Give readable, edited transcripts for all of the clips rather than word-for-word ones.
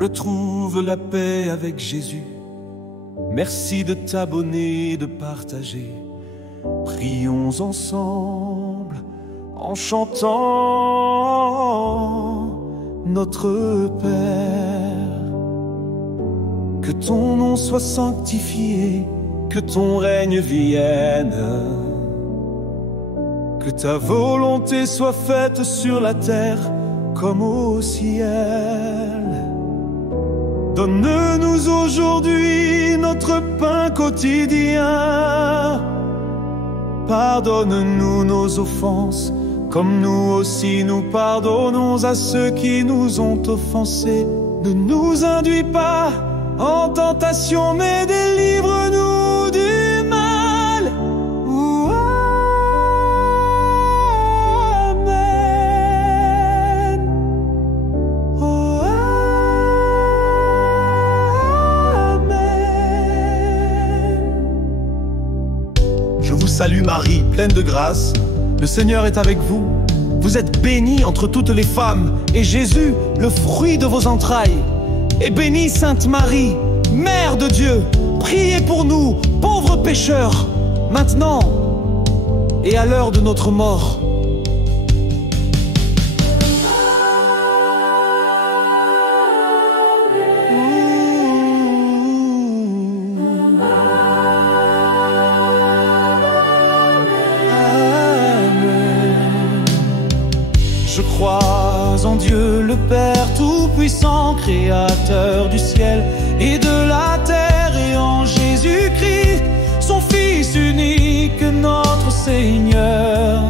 Retrouve la paix avec Jésus. Merci de t'abonner, de partager. Prions ensemble en chantant notre Père. Que ton nom soit sanctifié, que ton règne vienne. Que ta volonté soit faite sur la terre comme au ciel. Donne-nous aujourd'hui notre pain quotidien. Pardonne-nous nos offenses, comme nous aussi nous pardonnons à ceux qui nous ont offensés. Ne nous induis pas en tentation, mais délivre-nous du mal. Amen. Oh, amen. Je vous salue Marie, pleine de grâce. Le Seigneur est avec vous. Vous êtes bénie entre toutes les femmes, et Jésus, le fruit de vos entrailles, est bénie. Sainte Marie, Mère de Dieu, priez pour nous, pauvres pécheurs, maintenant et à l'heure de notre mort. Je crois en Dieu le Père Tout-Puissant, Créateur du ciel et de la terre, et en Jésus-Christ, son Fils unique, notre Seigneur,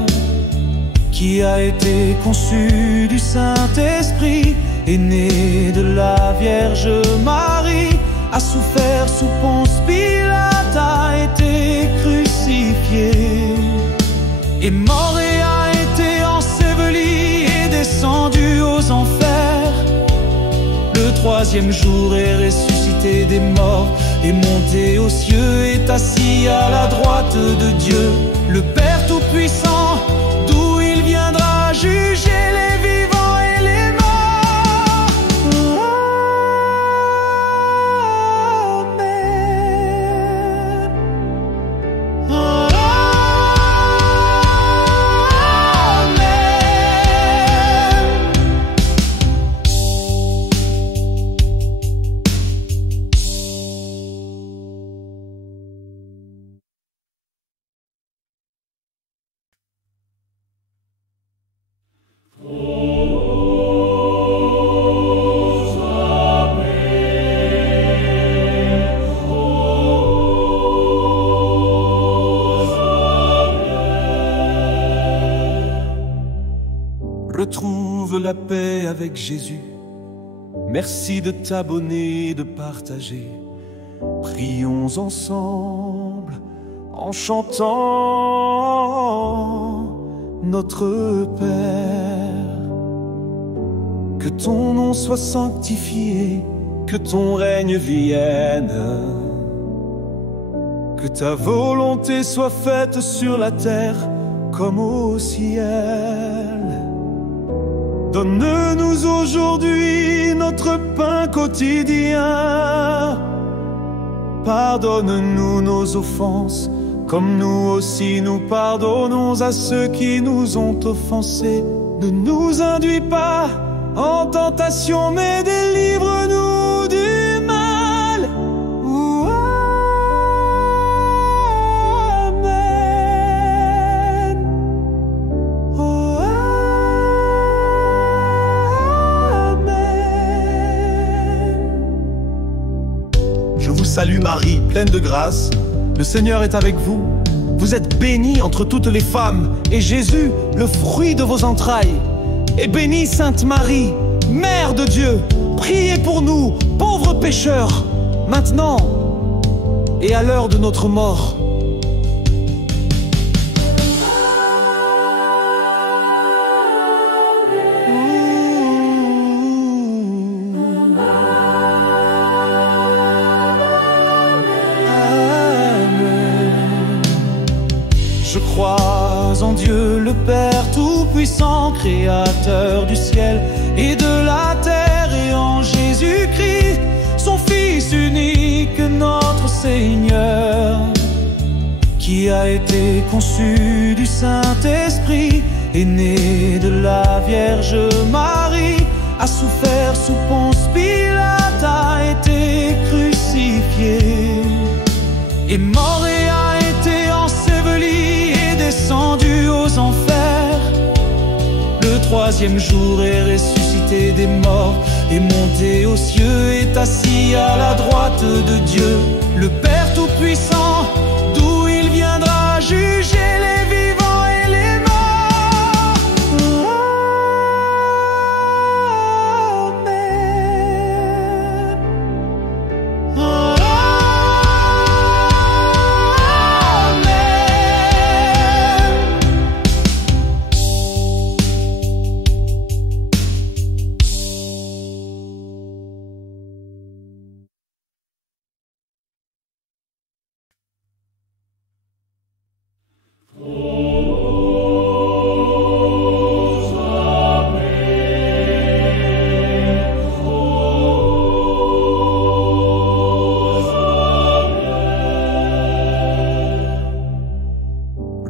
qui a été conçu du Saint-Esprit, est né de la Vierge Marie, a souffert sous Ponce Pilate, a été crucifié, est mort et a été enseveli, descendu aux enfers. Le troisième jour est ressuscité des morts, est monté aux cieux, est assis à la droite de Dieu, le Père Tout-Puissant, d'où il viendra juger les vivants et les morts. Amen. Retrouve la paix avec Jésus. Merci de t'abonner, de partager. Prions ensemble en chantant notre Père. Que ton nom soit sanctifié, que ton règne vienne. Que ta volonté soit faite sur la terre comme au ciel. Donne-nous aujourd'hui notre pain quotidien. Pardonne-nous nos offenses, comme nous aussi nous pardonnons à ceux qui nous ont offensés. Ne nous induis pas en tentation, mais délivre-nous du mal. Amen. Oh, je vous salue Marie, pleine de grâce. Le Seigneur est avec vous. Vous êtes bénie entre toutes les femmes, et Jésus, le fruit de vos entrailles, est bénie. Sainte Marie, Mère de Dieu, priez pour nous, pauvres pécheurs, maintenant et à l'heure de notre mort. Je crois en Dieu le Père Tout-Puissant, Créateur du ciel et de la terre, et en Jésus-Christ, qui a été conçu du Saint-Esprit, est né de la Vierge Marie, a souffert sous Ponce Pilate, a été crucifié, est mort et a été enseveli, et descendu aux enfers. Le troisième jour est ressuscité des morts, est monté aux cieux, est assis à la droite de Dieu, le Père Tout-Puissant, d'où il viendra juger les vivants et les morts. Amen. Amen.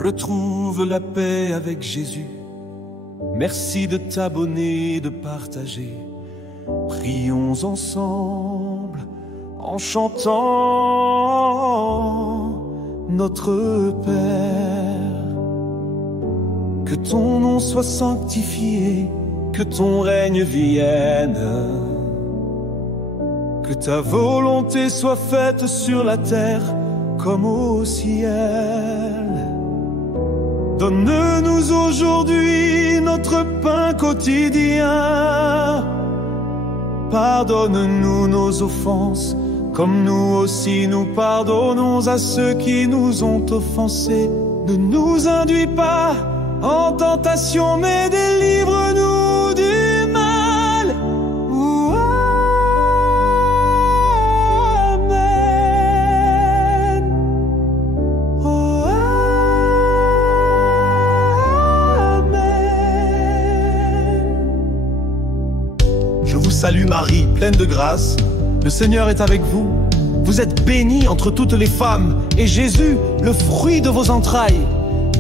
Retrouve la paix avec Jésus. Merci de t'abonner, de partager. Prions ensemble en chantant notre Père. Que ton nom soit sanctifié, que ton règne vienne, que ta volonté soit faite sur la terre comme au ciel. Donne-nous aujourd'hui notre pain quotidien. Pardonne-nous nos offenses, comme nous aussi nous pardonnons à ceux qui nous ont offensés. Ne nous induis pas en tentation, mais délivre-nous du mal. Amen. Oh, amen. Je vous salue Marie, pleine de grâce. Le Seigneur est avec vous. Vous êtes bénie entre toutes les femmes, et Jésus, le fruit de vos entrailles,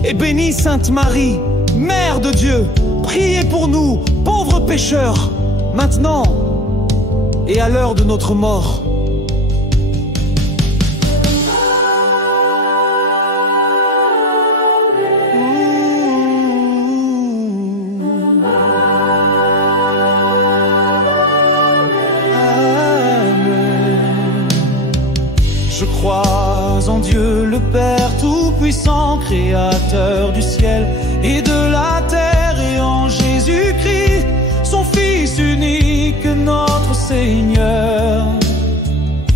est bénie. Sainte Marie, Mère de Dieu, priez pour nous, pauvres pécheurs, maintenant et à l'heure de notre mort. Je crois en Dieu le Père Tout-Puissant, Créateur du ciel et de la terre, et en Jésus-Christ, son Fils unique, notre Seigneur,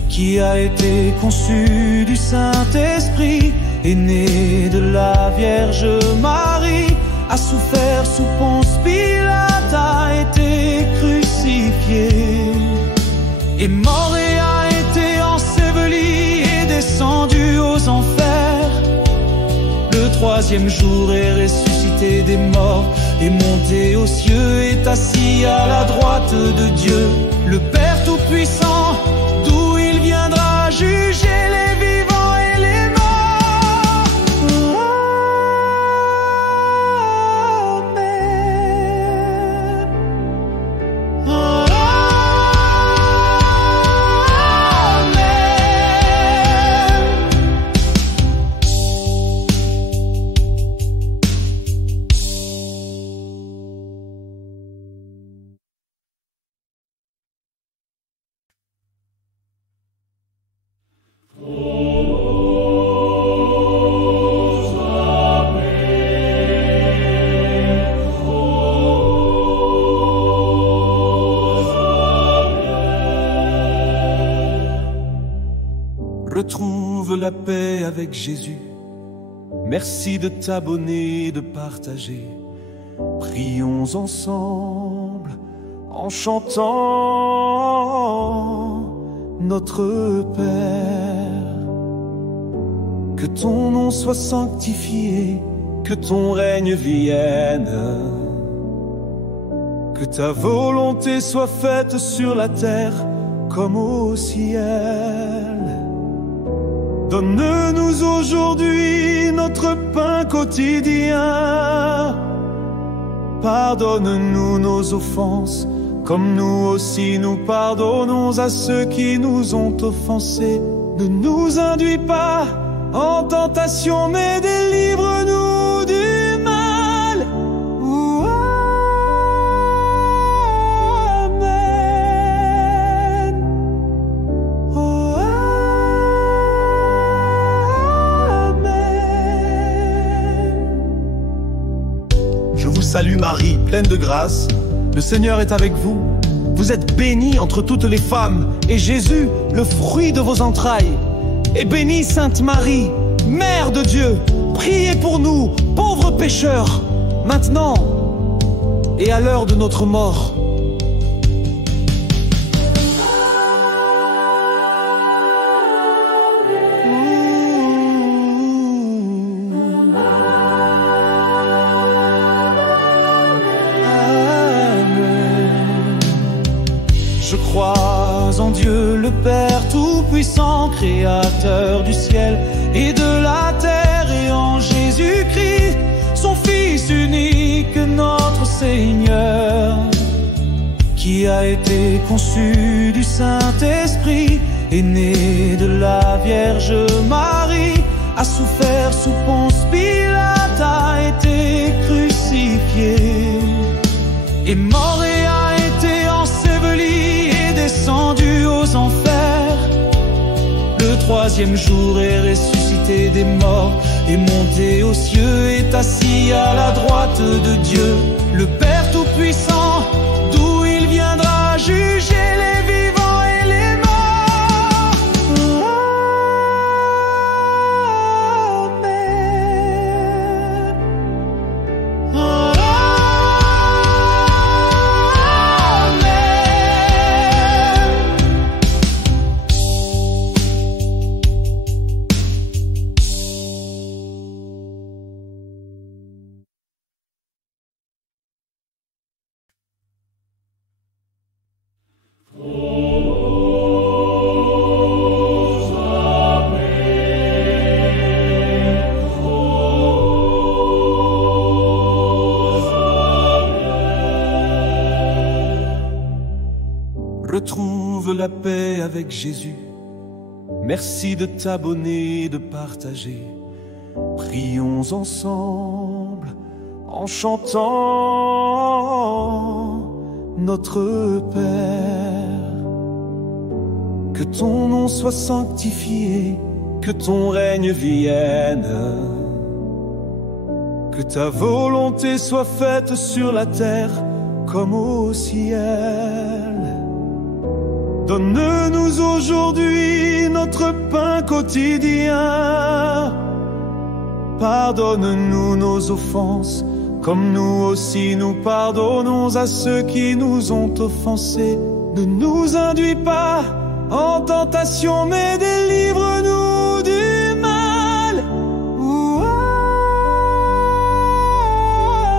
qui a été conçu du Saint-Esprit, est né de la Vierge Marie, a souffert sous Ponce Pilate, a été crucifié, est mort et a été enseveli, descendu aux enfers. Le troisième jour est ressuscité des morts, est monté aux cieux, est assis à la droite de Dieu, le Père Tout-Puissant, d'où il viendra juger les vivants et les morts. Amen. Retrouve la paix avec Jésus. Merci de t'abonner, de partager. Prions ensemble en chantant notre Père. Que ton nom soit sanctifié, que ton règne vienne, que ta volonté soit faite sur la terre comme au ciel. Donne-nous aujourd'hui notre pain quotidien. Pardonne-nous nos offenses, comme nous aussi nous pardonnons à ceux qui nous ont offensés. Ne nous induis pas en tentation, mais délivre-nous du mal. Amen. Oh, amen. Je vous salue Marie, pleine de grâce. Le Seigneur est avec vous. Vous êtes bénie entre toutes les femmes, et Jésus, le fruit de vos entrailles, est bénie. Sainte Marie, Mère de Dieu, priez pour nous, pauvres pécheurs, maintenant et à l'heure de notre mort. Je crois en Dieu le Père Tout-Puissant, Créateur du ciel et de la terre, et en Jésus-Christ, son Fils unique, notre Seigneur, qui a été conçu du Saint-Esprit, est né de la Vierge Marie, a souffert sous Ponce Pilate, a été crucifié, est mort et a été enseveli, descendu aux enfers. Le troisième jour est ressuscité des morts, est monté aux cieux, est assis à la droite de Dieu, le Père Tout-Puissant, d'où il viendra juger les vivants et les morts. Amen. Retrouve la paix avec Jésus. Merci de t'abonner, de partager. Prions ensemble en chantant notre Père. Que ton nom soit sanctifié, que ton règne vienne, que ta volonté soit faite sur la terre comme au ciel. Donne-nous aujourd'hui notre pain quotidien. Pardonne-nous nos offenses, comme nous aussi nous pardonnons à ceux qui nous ont offensés. Ne nous induis pas en tentation, mais délivre-nous du mal.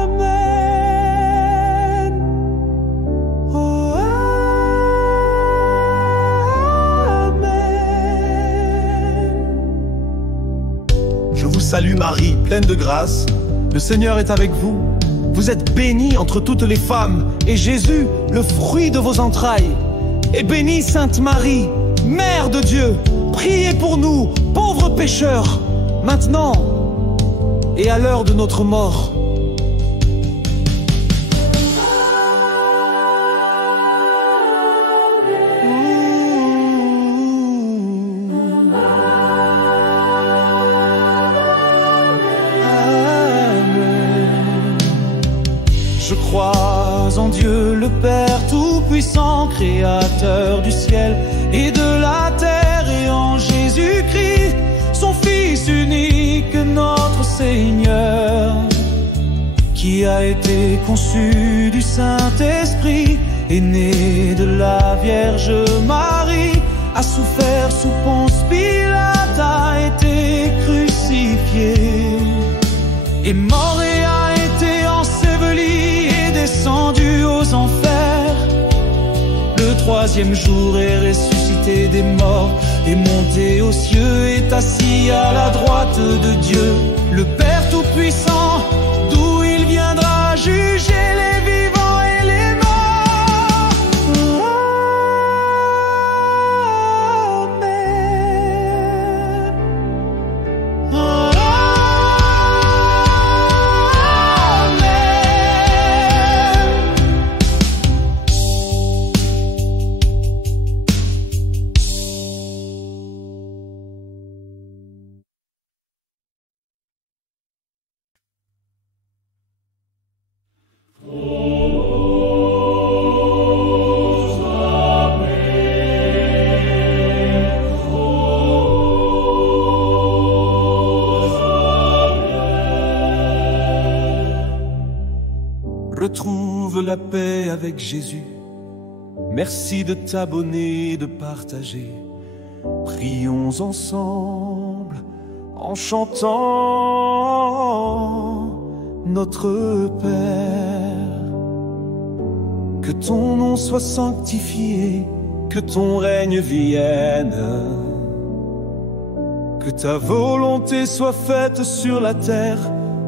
Amen. Oh, amen. Je vous salue Marie, pleine de grâce. Le Seigneur est avec vous. Vous êtes bénie entre toutes les femmes, et Jésus, le fruit de vos entrailles, est bénie. Sainte Marie, Mère de Dieu, priez pour nous, pauvres pécheurs, maintenant et à l'heure de notre mort. Je crois en Dieu le Père Tout-Puissant, Créateur du ciel et de la terre, et en Jésus-Christ, son Fils unique, notre Seigneur, qui a été conçu du Saint-Esprit, est né de la Vierge Marie, a souffert sous Ponce Pilate, a été crucifié, est mort et a été enseveli, descendu aux enfers. Le troisième troisième jour est ressuscité des morts, est monté aux cieux, est assis à la droite de Dieu, le Père Tout-Puissant, d'où il viendra juger les vivants et les morts. Amen. Retrouve la paix avec Jésus. Merci de t'abonner, de partager. Prions ensemble en chantant notre Père. Que ton nom soit sanctifié, que ton règne vienne, que ta volonté soit faite sur la terre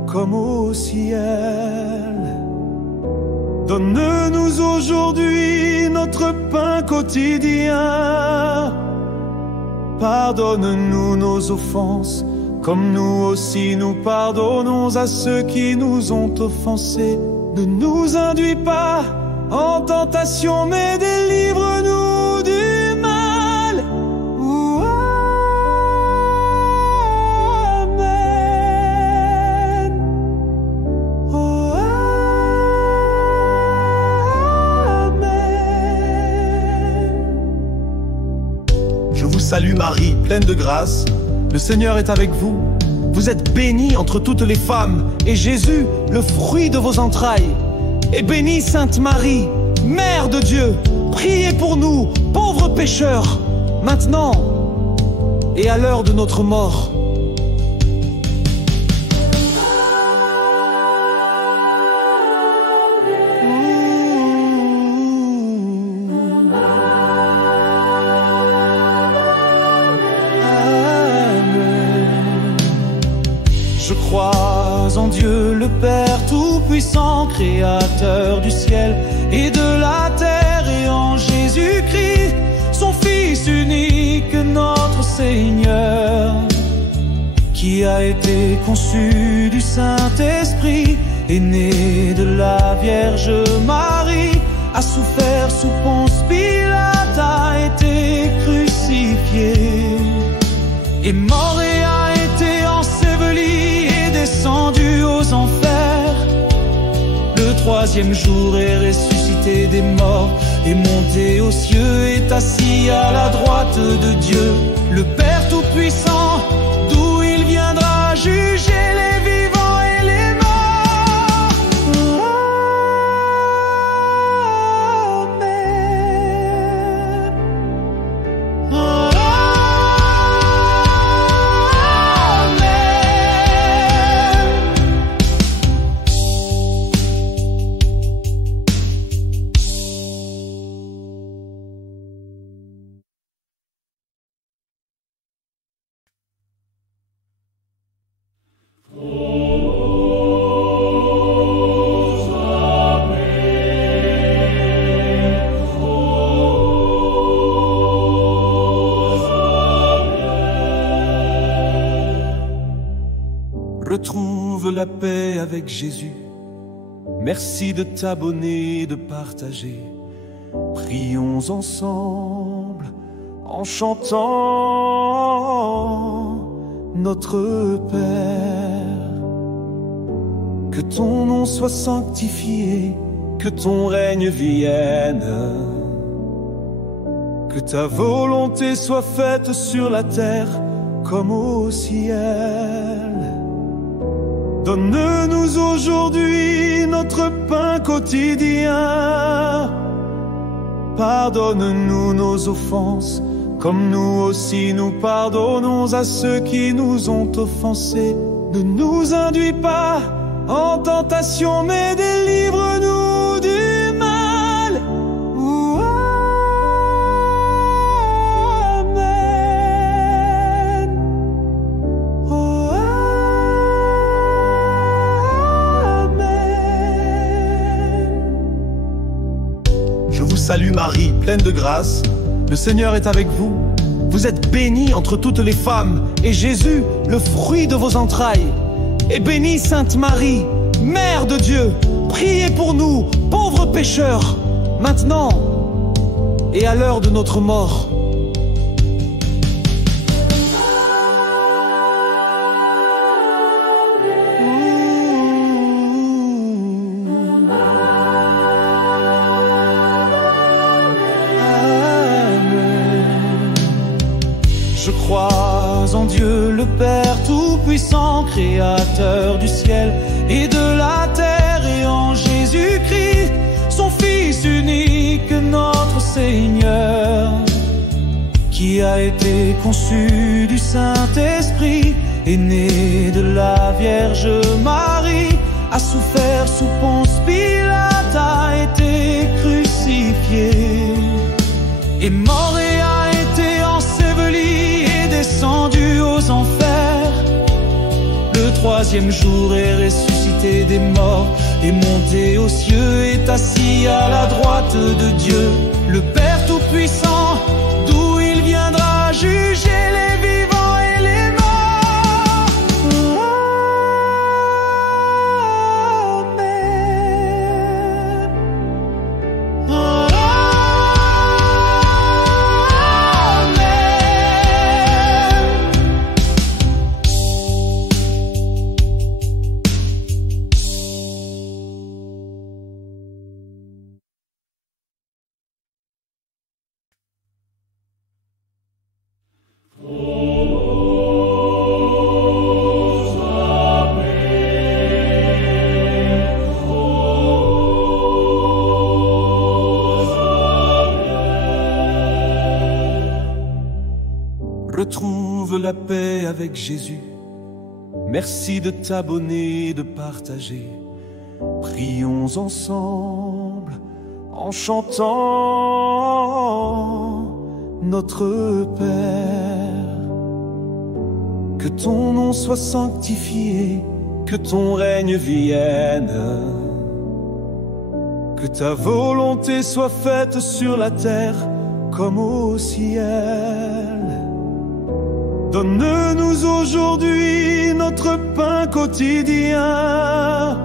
comme au ciel. Donne-nous aujourd'hui notre pain quotidien. Pardonne-nous nos offenses, comme nous aussi nous pardonnons à ceux qui nous ont offensés. Ne nous induis pas en tentation, mais délivre-nous du mal. Amen. Oh, je vous salue Marie, pleine de grâce, le Seigneur est avec vous. Vous êtes bénie entre toutes les femmes, et Jésus, le fruit de vos entrailles, est bénie. Sainte Marie, Mère de Dieu, priez pour nous, pauvres pécheurs, maintenant et à l'heure de notre mort. Je crois en Dieu le Père Tout-Puissant, Créateur du ciel et de la terre, et en Jésus-Christ, son Fils unique, notre Seigneur, qui a été conçu du Saint-Esprit, est né de la Vierge Marie, a souffert sous Ponce Pilate, a été crucifié, est mort et a été enseveli, descendu aux enfers. Le troisième jour est ressuscité des morts, est monté aux cieux, est assis à la droite de Dieu, le Père Tout-Puissant, d'où il viendra juger les vivants et les morts. Amen. Retrouve la paix avec Jésus. Merci de t'abonner, de partager. Prions ensemble en chantant notre Père. Que ton nom soit sanctifié, que ton règne vienne, que ta volonté soit faite sur la terre comme au ciel. Donne-nous aujourd'hui notre pain quotidien. Pardonne-nous nos offenses, comme nous aussi nous pardonnons à ceux qui nous ont offensés. Ne nous induis pas en tentation, mais délivre-nous du mal. Je vous salue Marie, pleine de grâce, le Seigneur est avec vous. Vous êtes bénie entre toutes les femmes, et Jésus, le fruit de vos entrailles, est bénie Sainte Marie, Mère de Dieu. Priez pour nous, pauvres pécheurs, maintenant et à l'heure de notre mort. Je crois en Dieu le Père Tout-Puissant, Créateur du ciel et de la terre, et en Jésus-Christ, son Fils unique, notre Seigneur, qui a été conçu du Saint-Esprit, est né de la Vierge Marie, a souffert sous Ponce Pilate, a été crucifié, est mort et a été enseveli, descendu aux enfers. Le troisième jour est ressuscité des morts, est monté aux cieux, est assis à la droite de Dieu, le Père Tout-Puissant, d'où il viendra juger les vivants et les morts. Amen. Retrouve la paix avec Jésus. Merci de t'abonner, de partager. Prions ensemble en chantant notre Père. Que ton nom soit sanctifié, que ton règne vienne, que ta volonté soit faite sur la terre comme au ciel. Donne-nous aujourd'hui notre pain quotidien.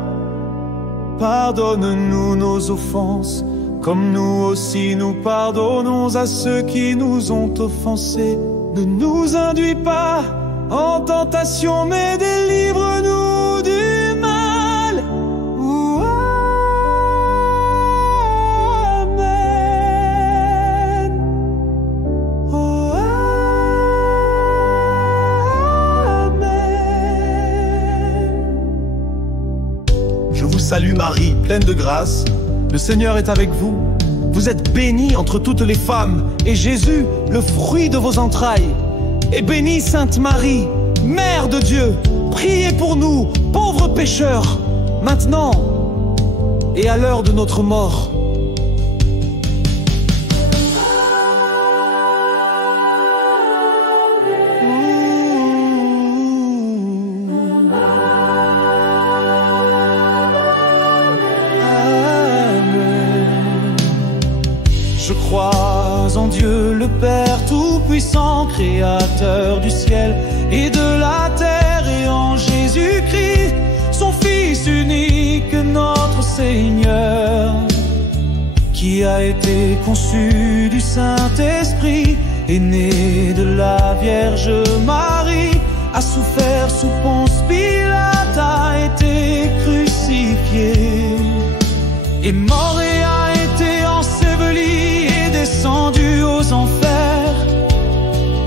Pardonne-nous nos offenses, comme nous aussi nous pardonnons à ceux qui nous ont offensés. Ne nous induis pas en tentation, mais délivre-nous du mal. Amen. Je vous salue Marie, pleine de grâce, le Seigneur est avec vous. Vous êtes bénie entre toutes les femmes, et Jésus, le fruit de vos entrailles, est bénie Sainte Marie, Mère de Dieu. Priez pour nous, pauvres pécheurs, maintenant et à l'heure de notre mort. Je crois en Dieu le Père Tout-Puissant, Créateur du ciel et de la terre, et en Jésus-Christ, son Fils unique, notre Seigneur, qui a été conçu du Saint-Esprit, est né de la Vierge Marie, a souffert sous Ponce Pilate, a été crucifié, est mort et a été enseveli, descendu aux enfers.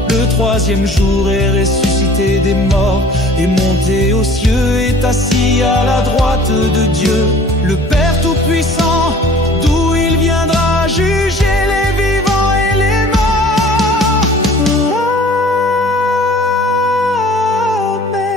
Le troisième jour est ressuscité des morts, est monté aux cieux, est assis à la droite de Dieu, le Père Tout-Puissant, d'où il viendra juger les vivants et les morts. Amen.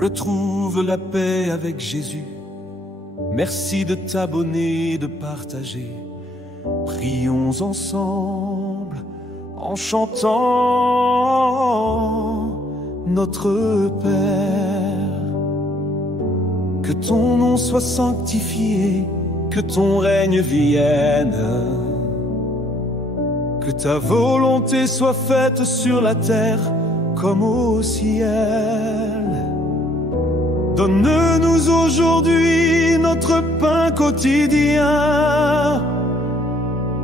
Retrouve la paix avec Jésus. Merci de t'abonner, de partager. Prions ensemble en chantant notre Père. Que ton nom soit sanctifié, que ton règne vienne, que ta volonté soit faite sur la terre comme au ciel. Donne-nous aujourd'hui notre pain quotidien.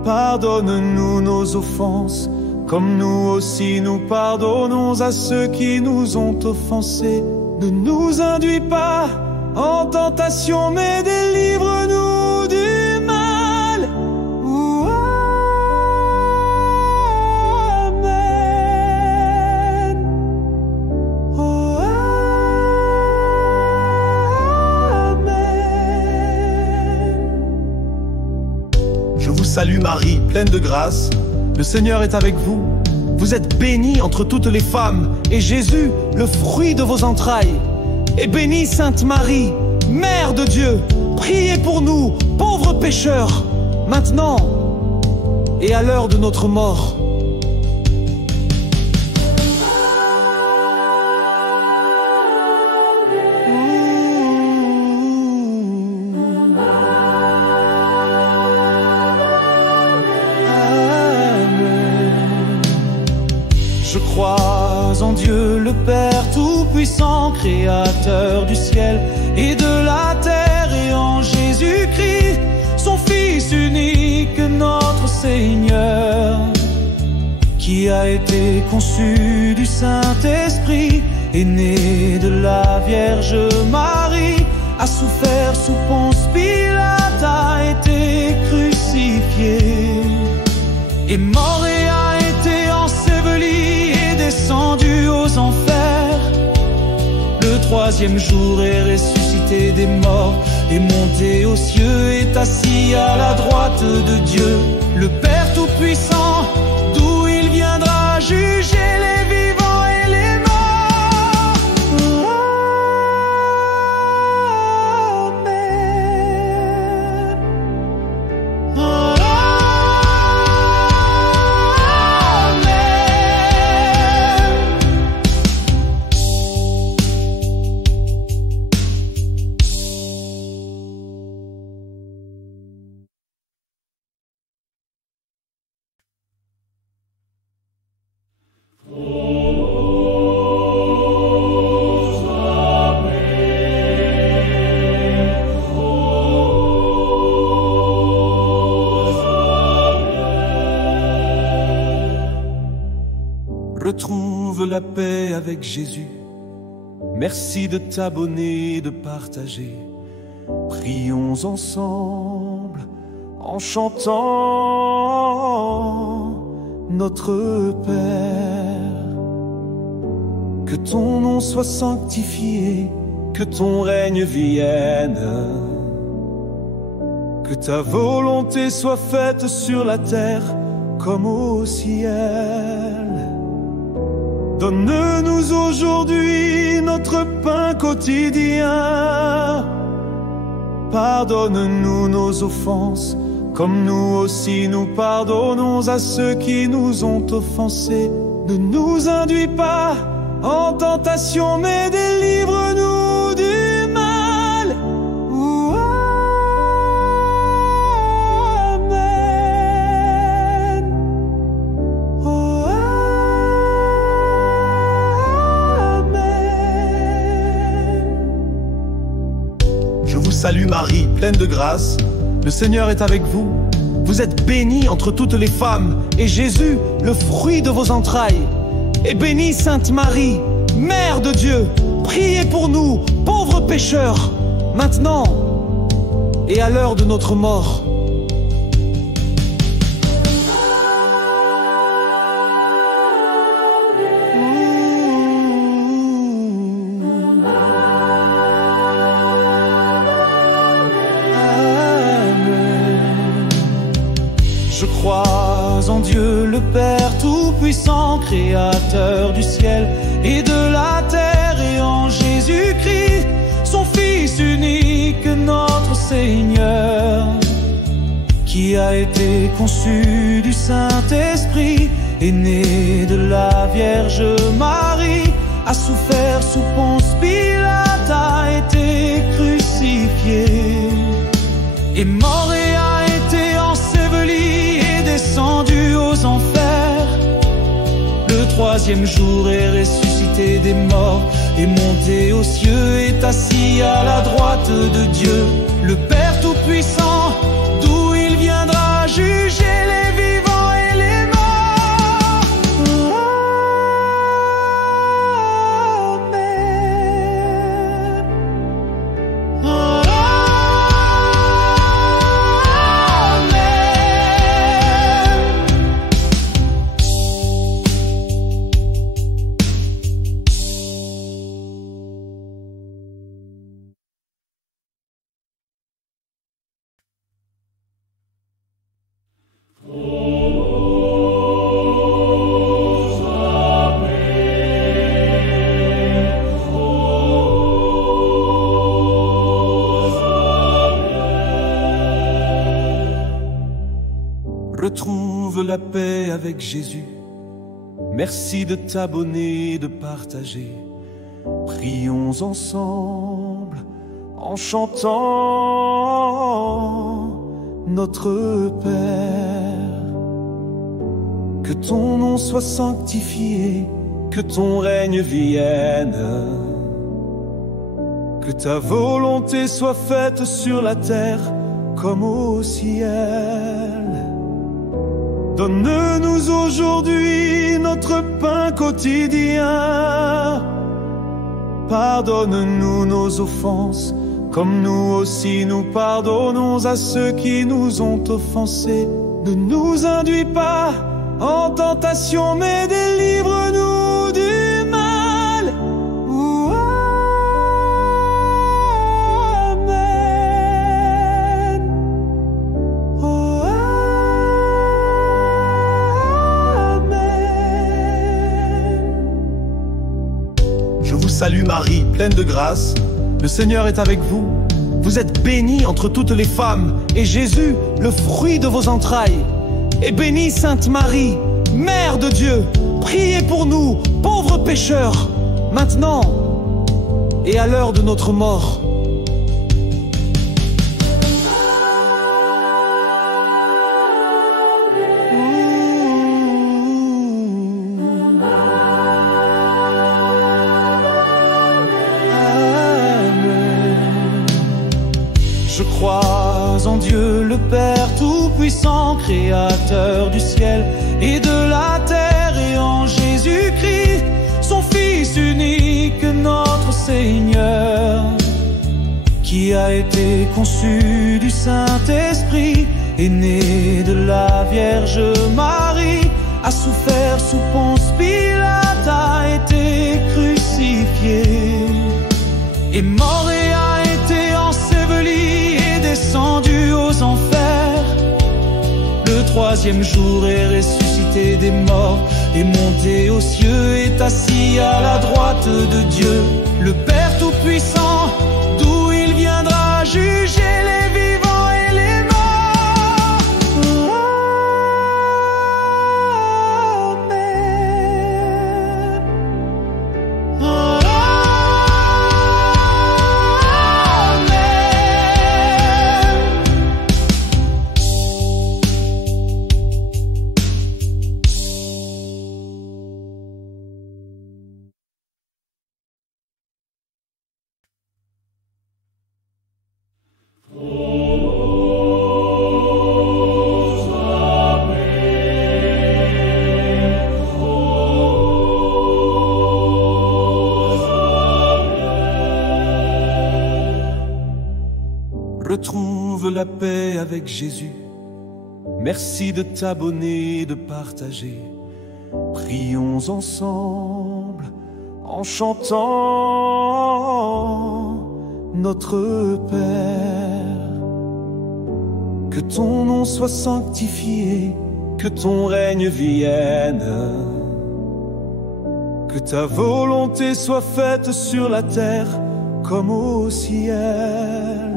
Pardonne-nous nos offenses, comme nous aussi nous pardonnons à ceux qui nous ont offensés. Ne nous induis pas en tentation, mais délivre-nous du mal. Amen. Oh, amen. Je vous salue Marie, pleine de grâce. Le Seigneur est avec vous. Vous êtes bénie entre toutes les femmes, et Jésus, le fruit de vos entrailles, est bénie. Sainte Marie, Mère de Dieu, priez pour nous, pauvres pécheurs, maintenant et à l'heure de notre mort. Je crois en Dieu le Père Tout-Puissant, Créateur du ciel et de la terre, et en Jésus-Christ, son Fils unique, notre Seigneur, qui a été conçu du Saint-Esprit, est né de la Vierge Marie, a souffert sous Ponce Pilate, a été crucifié, est mort et a été enseveli, est descendu aux enfers. Le troisième jour est ressuscité des morts, est monté aux cieux, est assis à la droite de Dieu, le Père Tout-Puissant, d'où il viendra juger les vivants et les morts. Amen. Retrouve la paix avec Jésus. Merci de t'abonner, de partager. Prions ensemble en chantant notre Père. Que ton nom soit sanctifié, que ton règne vienne, que ta volonté soit faite sur la terre comme au ciel. Donne-nous aujourd'hui notre pain quotidien. Pardonne-nous nos offenses, comme nous aussi nous pardonnons à ceux qui nous ont offensés. Ne nous induis pas en tentation, mais délivre-nous du mal. Amen. Oh, je vous salue Marie, pleine de grâce. Le Seigneur est avec vous. Vous êtes bénie entre toutes les femmes, et Jésus, le fruit de vos entrailles, est bénie. Sainte Marie, Mère de Dieu, priez pour nous, pauvres pécheurs, maintenant et à l'heure de notre mort. Je crois en Dieu le Père Tout-Puissant, Créateur du ciel et de la terre, et en Jésus-Christ, a été conçu du Saint-Esprit, est né de la Vierge Marie, a souffert sous Ponce Pilate, a été crucifié, est mort et a été enseveli, et descendu aux enfers. Le troisième jour est ressuscité des morts, est monté aux cieux, est assis à la droite de Dieu, le Père Tout-Puissant, d'où il viendra juger les vivants et les morts. Amen. Amen. Retrouve la paix avec Jésus. Merci de t'abonner, de partager. Prions ensemble en chantant notre Père. Que ton nom soit sanctifié, que ton règne vienne, que ta volonté soit faite sur la terre comme au ciel. Donne-nous aujourd'hui notre pain quotidien. Pardonne-nous nos offenses, comme nous aussi nous pardonnons à ceux qui nous ont offensés. Ne nous induis pas en tentation, mais délivre-nous du mal. Amen. Oh, amen. Je vous salue Marie, pleine de grâce. Le Seigneur est avec vous. Vous êtes bénie entre toutes les femmes, et Jésus, le fruit de vos entrailles, est bénie. Sainte Marie, Mère de Dieu, priez pour nous, pauvres pécheurs, maintenant et à l'heure de notre mort. Je crois en Dieu le Père Tout-Puissant, Créateur du ciel et de la terre, et en Jésus-Christ, son Fils unique, notre Seigneur, qui a été conçu du Saint-Esprit, est né de la Vierge Marie, a souffert sous Ponce Pilate, a été crucifié, est mort et a été enseveli, descendu aux enfers. Le troisième jour est ressuscité des morts, est monté aux cieux, est assis à la droite de Dieu, le Père Tout-Puissant, d'où il viendra juger les vivants et les morts. Amen. Retrouve la paix avec Jésus. Merci de t'abonner, de partager. Prions ensemble en chantant notre Père. Que ton nom soit sanctifié, que ton règne vienne, que ta volonté soit faite sur la terre comme au ciel.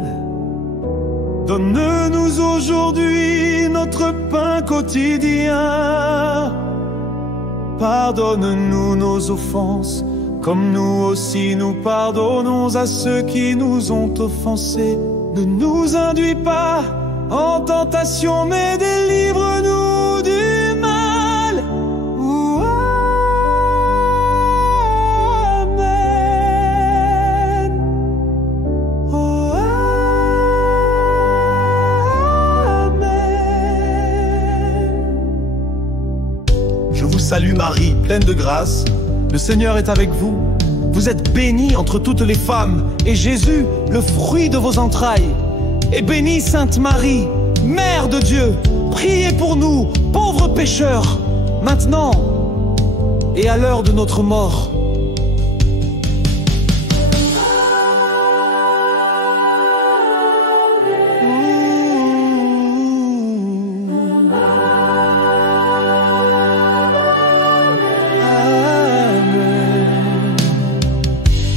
Donne-nous aujourd'hui notre pain quotidien. Pardonne-nous nos offenses, comme nous aussi nous pardonnons à ceux qui nous ont offensés. Ne nous induis pas en tentation, mais délivre-nous du mal. Amen. Amen. Je vous salue Marie, pleine de grâce. Le Seigneur est avec vous. Vous êtes bénie entre toutes les femmes, et Jésus, le fruit de vos entrailles, est bénie. Sainte Marie, Mère de Dieu, priez pour nous, pauvres pécheurs, maintenant et à l'heure de notre mort.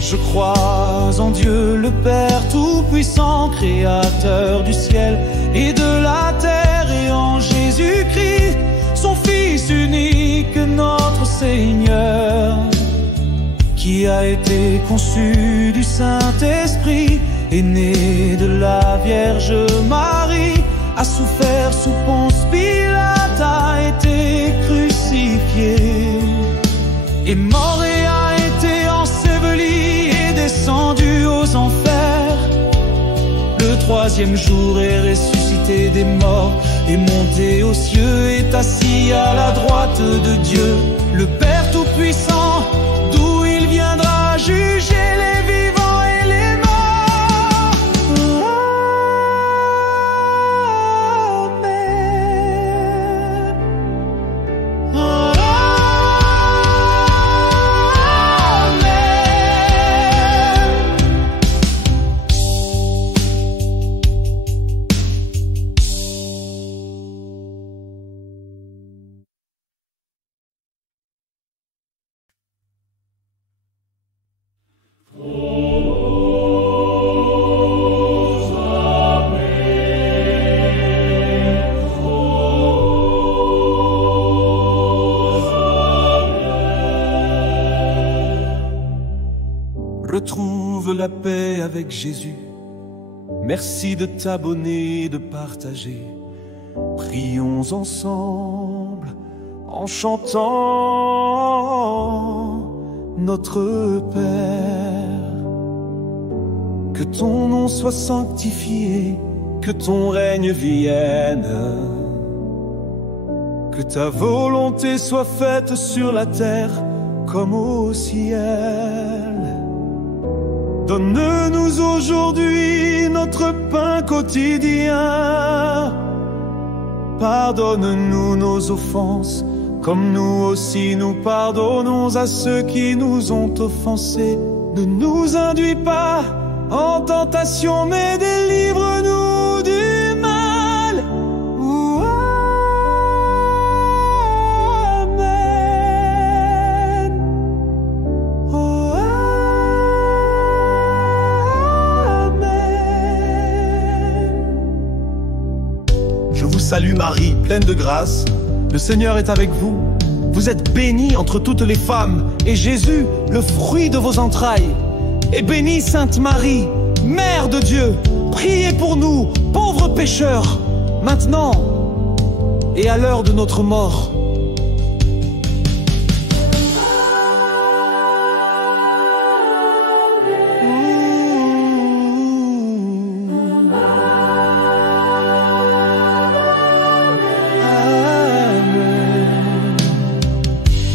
Je crois en Dieu le Père Tout-Puissant, Créateur du ciel et de la terre, et en Jésus-Christ, son Fils unique, notre Seigneur, qui a été conçu du Saint-Esprit, est né de la Vierge Marie, a souffert sous Ponce Pilate, a été crucifié, est mort et a été enseveli, est descendu aux enfers. Le troisième jour est ressuscité des morts, est monté aux cieux, est assis à la droite de Dieu, le Père Tout-Puissant, d'où il viendra juger les vivants et les morts. Amen. Retrouve la paix avec Jésus. Merci de t'abonner, de partager. Prions ensemble en chantant notre Père. Que ton nom soit sanctifié, que ton règne vienne, que ta volonté soit faite sur la terre comme au ciel. Donne-nous aujourd'hui notre pain quotidien. Pardonne-nous nos offenses, comme nous aussi nous pardonnons à ceux qui nous ont offensés. Ne nous induis pas en tentation, mais délivre-nous du mal. Amen. Je vous salue Marie, pleine de grâce. Le Seigneur est avec vous. Vous êtes bénie entre toutes les femmes, et Jésus, le fruit de vos entrailles, est bénie. Sainte Marie, Mère de Dieu, priez pour nous, pauvres pécheurs, maintenant et à l'heure de notre mort.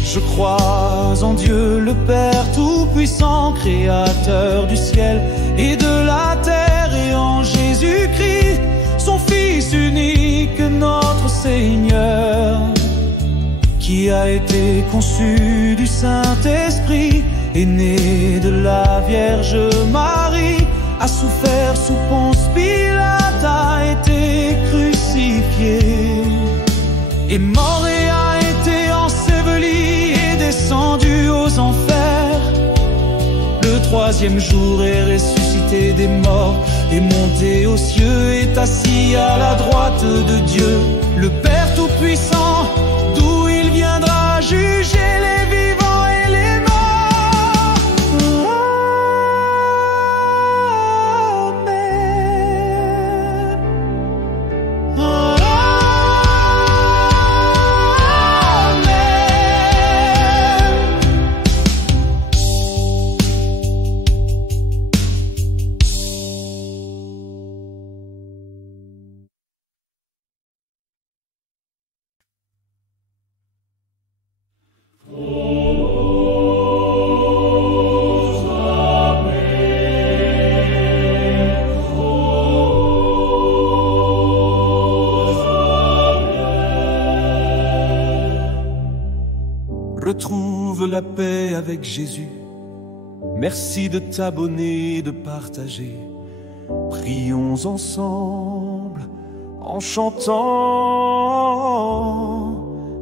Je crois en Dieu le Père Tout-Puissant, Créateur du ciel et de la terre, et en Jésus-Christ, son Fils unique, notre Seigneur, qui a été conçu du Saint-Esprit, est né de la Vierge Marie, a souffert sous Ponce Pilate, a été crucifié, est mort et a été enseveli, descendu aux enfers. Le troisième troisième jour est ressuscité des morts, est monté aux cieux, est assis à la droite de Dieu, le Père Tout-Puissant, d'où il viendra juger les vivants et les morts. Retrouve la paix avec Jésus. Merci de t'abonner, de partager. Prions ensemble en chantant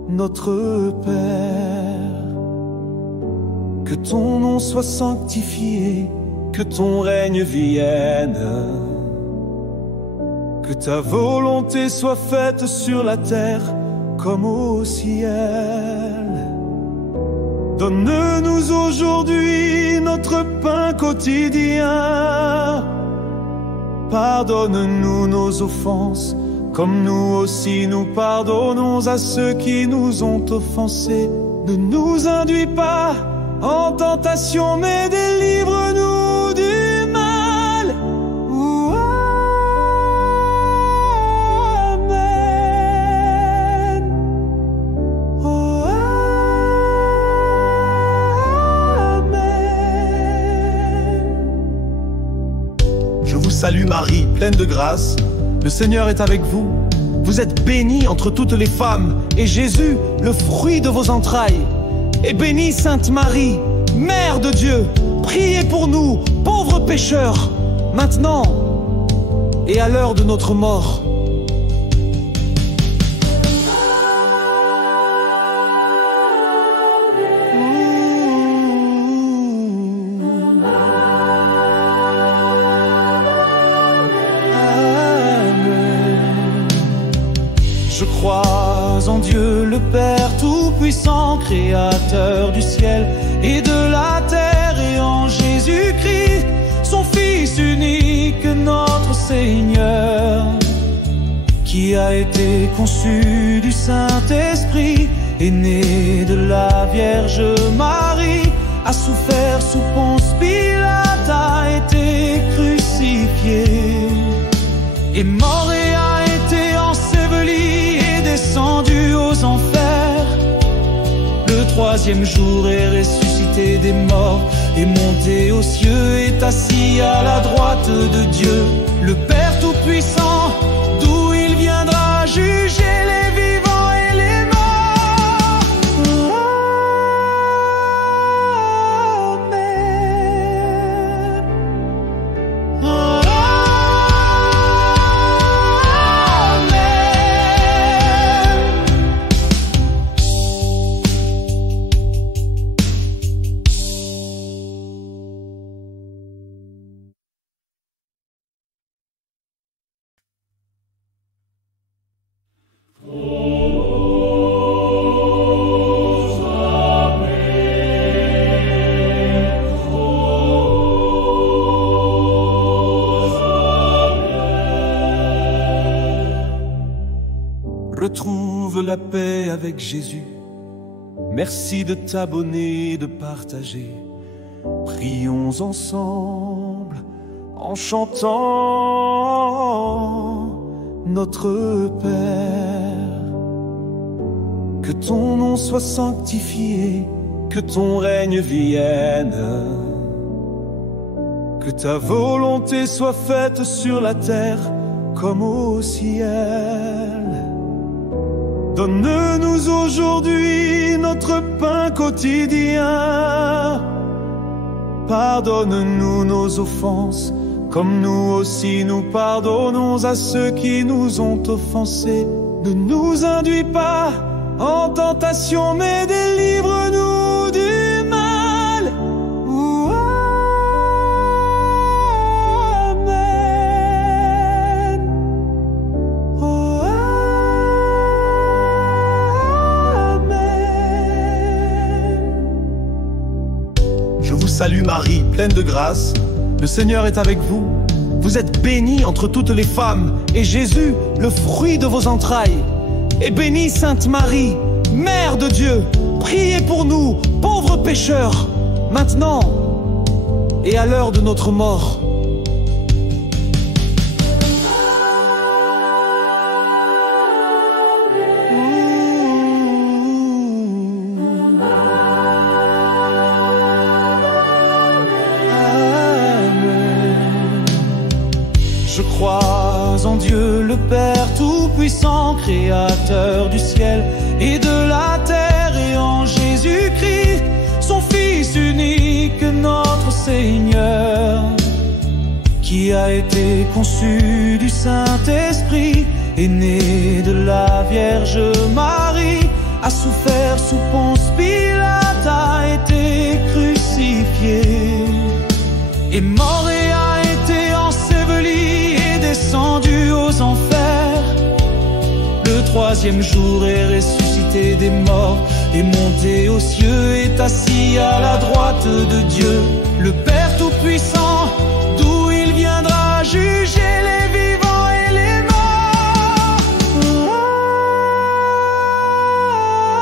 notre Père. Que ton nom soit sanctifié, que ton règne vienne, que ta volonté soit faite sur la terre comme au ciel. Donne-nous aujourd'hui notre pain quotidien. Pardonne-nous nos offenses, comme nous aussi nous pardonnons à ceux qui nous ont offensés. Ne nous induis pas en tentation, mais délivre-nous du mal. Amen. Oh, Je vous salue Marie, pleine de grâce, le Seigneur est avec vous. Vous êtes bénie entre toutes les femmes, et Jésus, le fruit de vos entrailles, est bénie. Sainte Marie, Mère de Dieu, priez pour nous, pauvres pécheurs, maintenant et à l'heure de notre mort. Je crois en Dieu le Père Tout-Puissant, Créateur du ciel et de la terre, et en Jésus-Christ, son Fils unique, notre Seigneur, qui a été conçu du Saint-Esprit, est né de la Vierge Marie, a souffert sous Ponce Pilate, a été crucifié, est mort et a été enseveli, descendu aux enfers. Le troisième jour est ressuscité des morts, est monté aux cieux, est assis à la droite de Dieu, le Père Tout-Puissant, d'où il viendra juger les vivants et les morts. Amen. Retrouve la paix avec Jésus. Merci de t'abonner, de partager. Prions ensemble en chantant notre Père. Que ton nom soit sanctifié, que ton règne vienne, que ta volonté soit faite sur la terre comme au ciel. Donne-nous aujourd'hui notre pain quotidien. Pardonne-nous nos offenses, comme nous aussi nous pardonnons à ceux qui nous ont offensés. Ne nous induis pas en tentation, mais délivre-nous du mal. pleine de grâce, le Seigneur est avec vous. Vous êtes bénie entre toutes les femmes, et Jésus, le fruit de vos entrailles, est bénie. Sainte Marie, Mère de Dieu, priez pour nous, pauvres pécheurs, maintenant et à l'heure de notre mort. Je crois en Dieu le Père Tout-Puissant, Créateur du ciel et de la terre, et en Jésus-Christ, son Fils unique, notre Seigneur, qui a été conçu du Saint-Esprit, est né de la Vierge Marie, a souffert sous Ponce Pilate, a été crucifié, est mort et a été enseveli, descendu aux enfers. Le troisième jour est ressuscité des morts, est monté aux cieux, est assis à la droite de Dieu, le Père Tout-Puissant, d'où il viendra juger les vivants et les morts.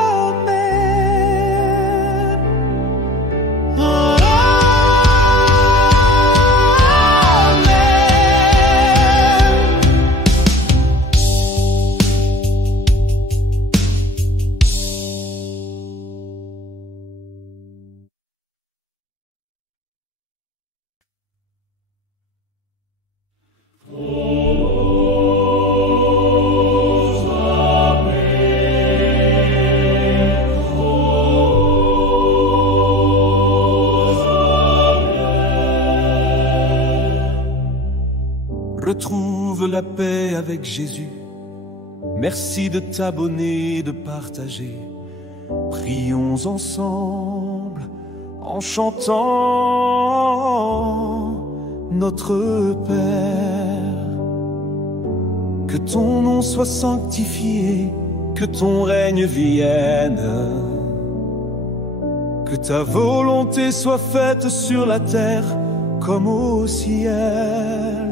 Amen. Retrouve la paix avec Jésus. Merci de t'abonner, de partager. Prions ensemble en chantant notre Père. Que ton nom soit sanctifié, que ton règne vienne, que ta volonté soit faite sur la terre comme au ciel.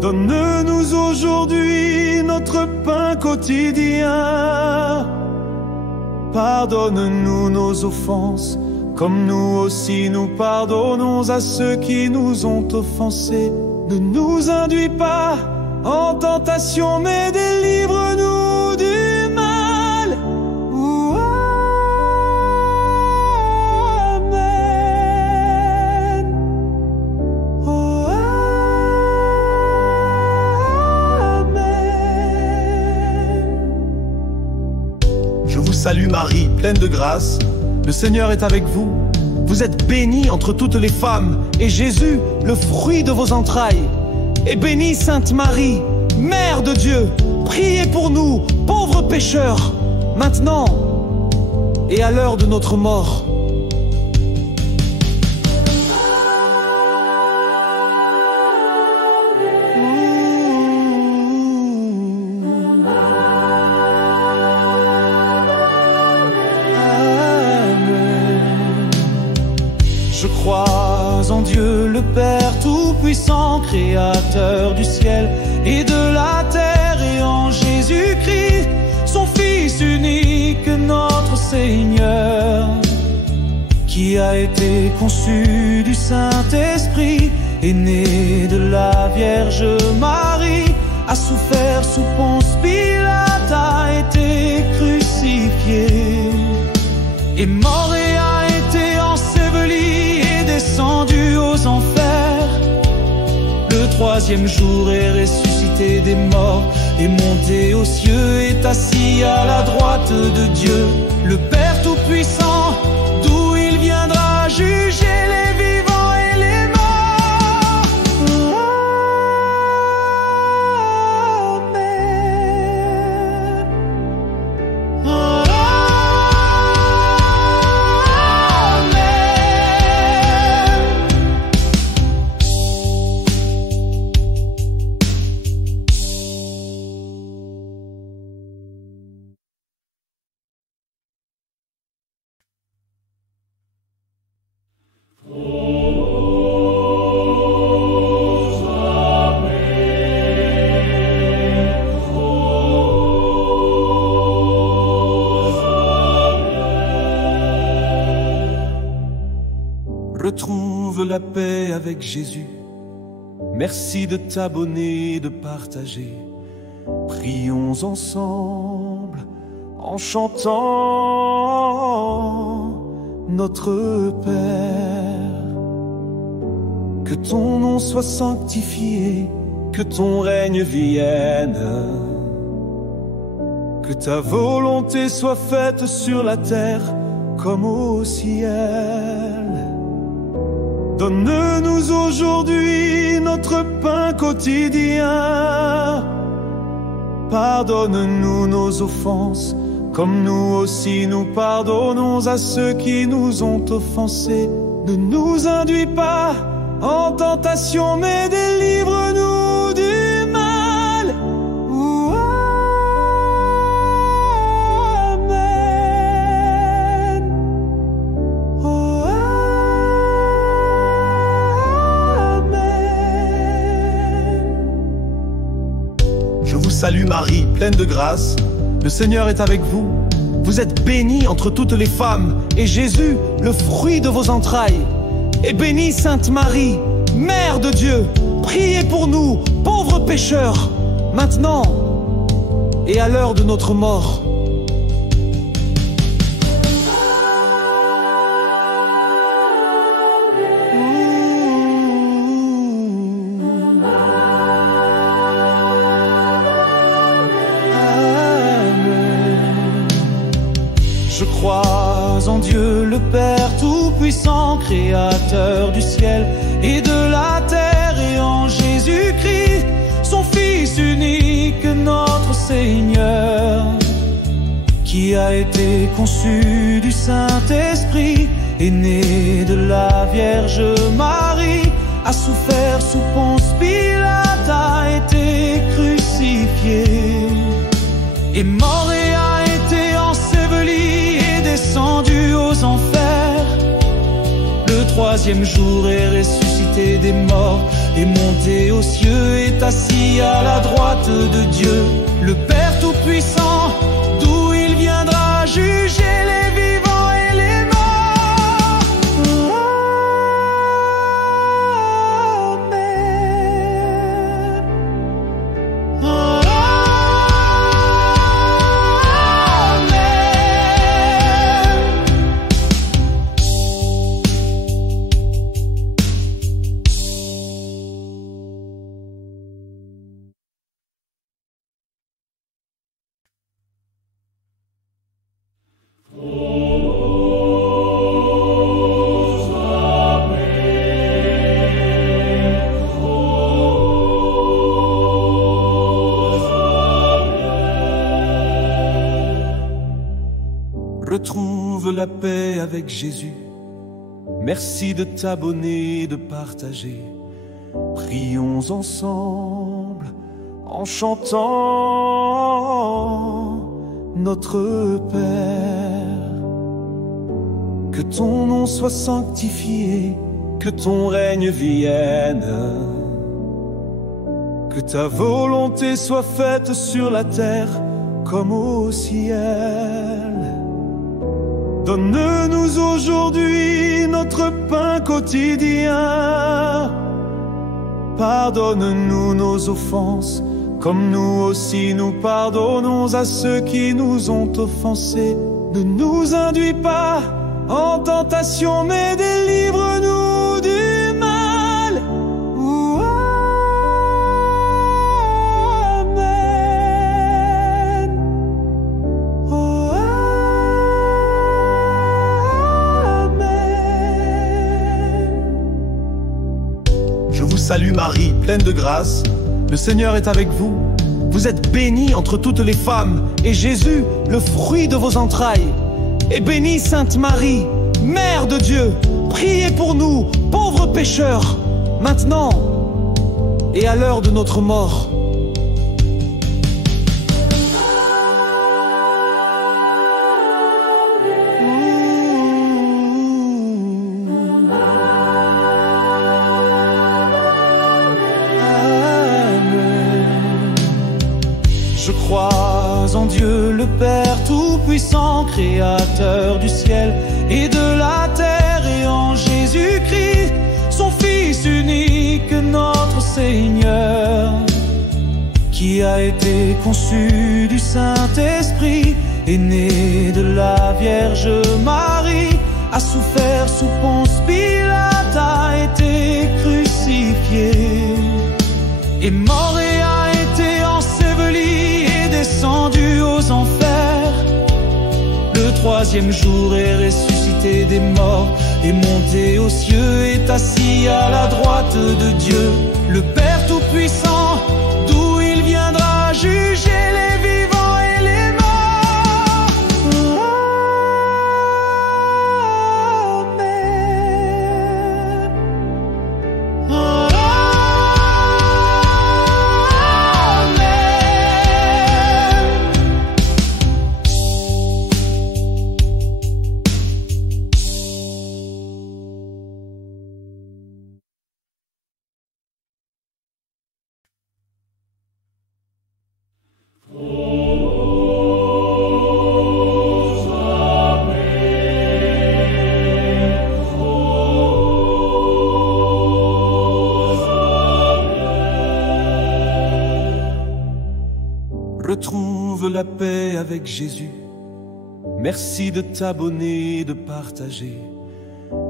Donne-nous aujourd'hui notre pain quotidien. Pardonne-nous nos offenses, comme nous aussi nous pardonnons à ceux qui nous ont offensés. Ne nous induis pas en tentation, mais délivre-nous du mal. Amen. Je vous salue Marie, pleine de grâce, le Seigneur est avec vous. Vous êtes bénie entre toutes les femmes, et Jésus, le fruit de vos entrailles, est bénie. Sainte Marie, Mère de Dieu, priez pour nous, pauvres pécheurs, maintenant et à l'heure de notre mort. Je crois en Dieu le Père Tout-Puissant, Créateur du ciel et de la terre, et en Jésus-Christ, son Fils unique, notre Seigneur, qui a été conçu du Saint-Esprit, est né de la Vierge Marie, a souffert sous Ponce Pilate, a été crucifié, est mort et a été enseveli, descendu aux enfers. Le troisième jour est ressuscité des morts, est monté aux cieux, est assis à la droite de Dieu, le Père Tout-Puissant, d'où il viendra juger les vivants et les morts. Amen. avec Jésus. Merci de t'abonner, de partager. Prions ensemble en chantant notre Père. Que ton nom soit sanctifié, que ton règne vienne, que ta volonté soit faite sur la terre comme au ciel. Donne-nous aujourd'hui notre pain quotidien. Pardonne-nous nos offenses, comme nous aussi nous pardonnons à ceux qui nous ont offensés. Ne nous induis pas en tentation, mais délivre-nous du mal. Amen. Amen. Je vous salue Marie, pleine de grâce. Le Seigneur est avec vous. Vous êtes bénie entre toutes les femmes, et Jésus, le fruit de vos entrailles, est bénie. Sainte Marie, Mère de Dieu, priez pour nous, pauvres pécheurs, maintenant et à l'heure de notre mort. Je crois en Dieu le Père Tout-Puissant, Créateur du ciel et de la terre, et en Jésus-Christ, son Fils unique, notre Seigneur, qui a été conçu du Saint-Esprit, est né de la Vierge Marie, a souffert sous Ponce Pilate, a été crucifié, est mort et a été enseveli, descendu aux enfers. Le troisième jour est ressuscité des morts, est monté aux cieux, est assis à la droite de Dieu, le Père Tout-Puissant, d'où il viendra juger les vivants et les morts. Retrouve la paix avec Jésus. Merci de t'abonner, de partager. Prions ensemble en chantant notre Père. Que ton nom soit sanctifié, que ton règne vienne, que ta volonté soit faite sur la terre comme au ciel. Donne-nous aujourd'hui notre pain quotidien. Pardonne-nous nos offenses, comme nous aussi nous pardonnons à ceux qui nous ont offensés. Ne nous induis pas en tentation, mais délivre-nous du mal. Amen. Je vous salue Marie, pleine de grâce. Le Seigneur est avec vous. Vous êtes bénie entre toutes les femmes, et Jésus, le fruit de vos entrailles, est bénie. Sainte Marie, Mère de Dieu, priez pour nous, pauvres pécheurs, maintenant et à l'heure de notre mort. Je crois en Dieu le Père Tout-Puissant, Créateur du ciel et de la terre, et en Jésus-Christ, son Fils unique, Seigneur, qui a été conçu du Saint-Esprit, est né de la Vierge Marie, a souffert sous Ponce Pilate, a été crucifié, est mort et a été enseveli, et descendu aux enfers. Le troisième jour est ressuscité des morts, est monté aux cieux, est assis à la droite de Dieu, le Père Tout-Puissant, d'où il viendra juger les vivants et les morts. Amen. Amen. Retrouve la paix avec Jésus. Merci de t'abonner, de partager.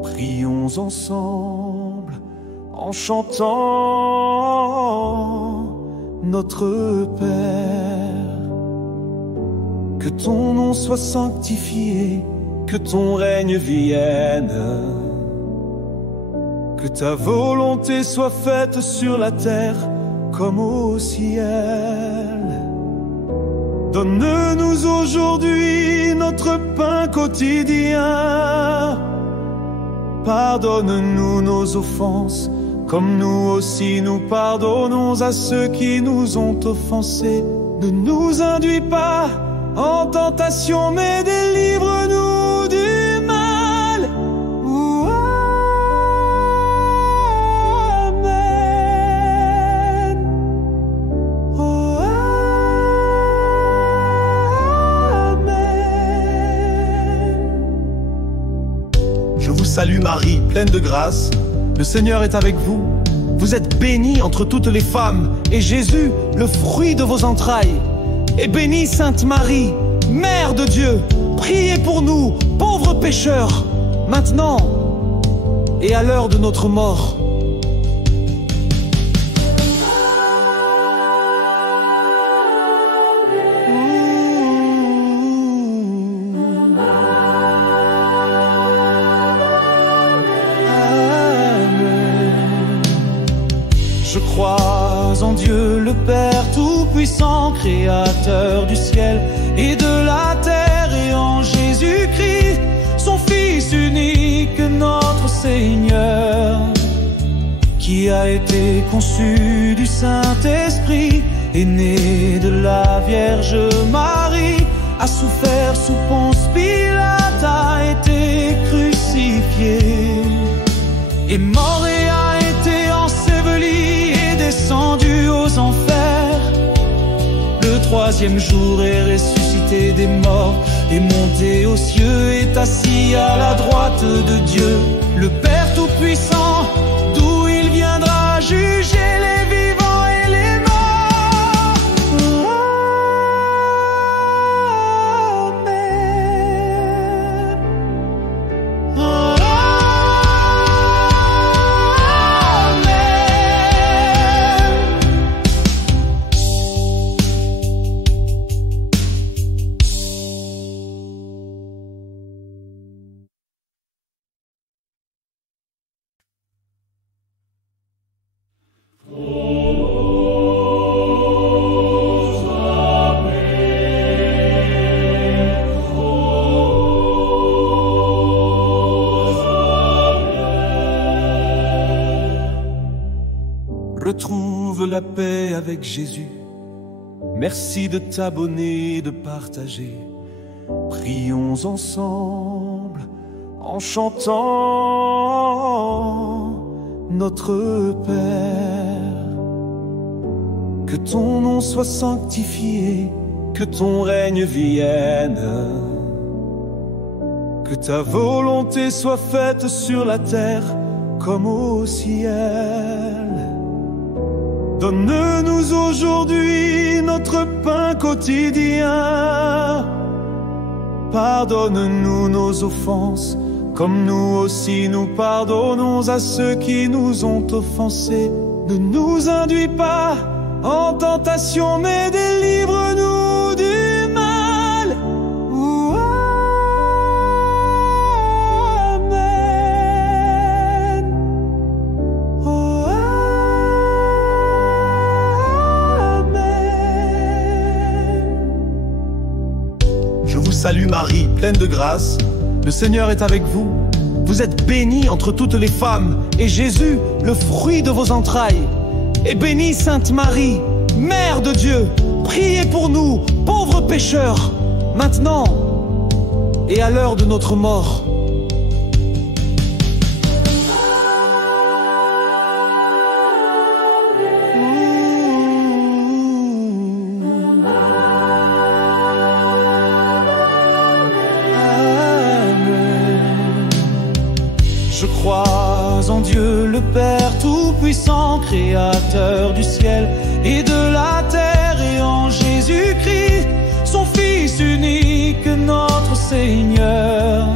Prions ensemble en chantant notre Père. Que ton nom soit sanctifié, que ton règne vienne, que ta volonté soit faite sur la terre comme au ciel. Donne-nous aujourd'hui notre pain quotidien. Pardonne-nous nos offenses, comme nous aussi nous pardonnons à ceux qui nous ont offensés. Ne nous induis pas en tentation, mais délivre-nous du mal. Amen. Je vous salue Marie, pleine de grâce, le Seigneur est avec vous. Vous êtes bénie entre toutes les femmes, et Jésus, le fruit de vos entrailles, est bénie. Sainte Marie, Mère de Dieu, priez pour nous, pauvres pécheurs, maintenant et à l'heure de notre mort. Je crois en Dieu le Père Tout-Puissant, Créateur du ciel et de la terre, et en Jésus-Christ, son Fils unique, notre Seigneur, qui a été conçu du Saint-Esprit, est né de la Vierge Marie, a souffert sous Ponce Pilate, a été crucifié, est mort et a été enseveli, est descendu aux enfers. Le troisième jour est ressuscité des morts, est monté aux cieux, est assis à la droite de Dieu, le Père Tout-Puissant, d'où il viendra juger les vivants et les morts. Amen. Retrouve la paix avec Jésus. Merci de t'abonner, de partager. Prions ensemble en chantant notre Père. Que ton nom soit sanctifié, que ton règne vienne, que ta volonté soit faite sur la terre comme au ciel. Donne-nous aujourd'hui notre pain quotidien. Pardonne-nous nos offenses, comme nous aussi nous pardonnons à ceux qui nous ont offensés. Ne nous induis pas en tentation, mais délivre-nous du mal. Amen. Oh, amen. Je vous salue Marie, pleine de grâce. Le Seigneur est avec vous. Vous êtes bénie entre toutes les femmes, et Jésus, le fruit de vos entrailles, est bénie. Sainte Marie, Mère de Dieu, priez pour nous, pauvres pécheurs, maintenant et à l'heure de notre mort. Je crois en Dieu le Père Tout-Puissant, Créateur du ciel et de la terre, et en Jésus-Christ, son Fils unique, notre Seigneur,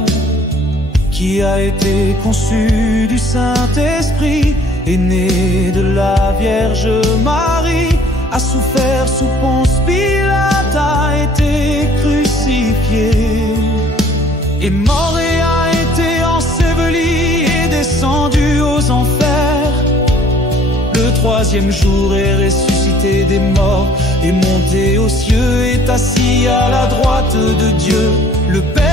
qui a été conçu du Saint-Esprit, est né de la Vierge Marie, a souffert sous Ponce Pilate, a été crucifié, est mort et a été enseveli, descendu aux enfers. Le troisième jour est ressuscité des morts, est monté aux cieux, est assis à la droite de Dieu, le Père.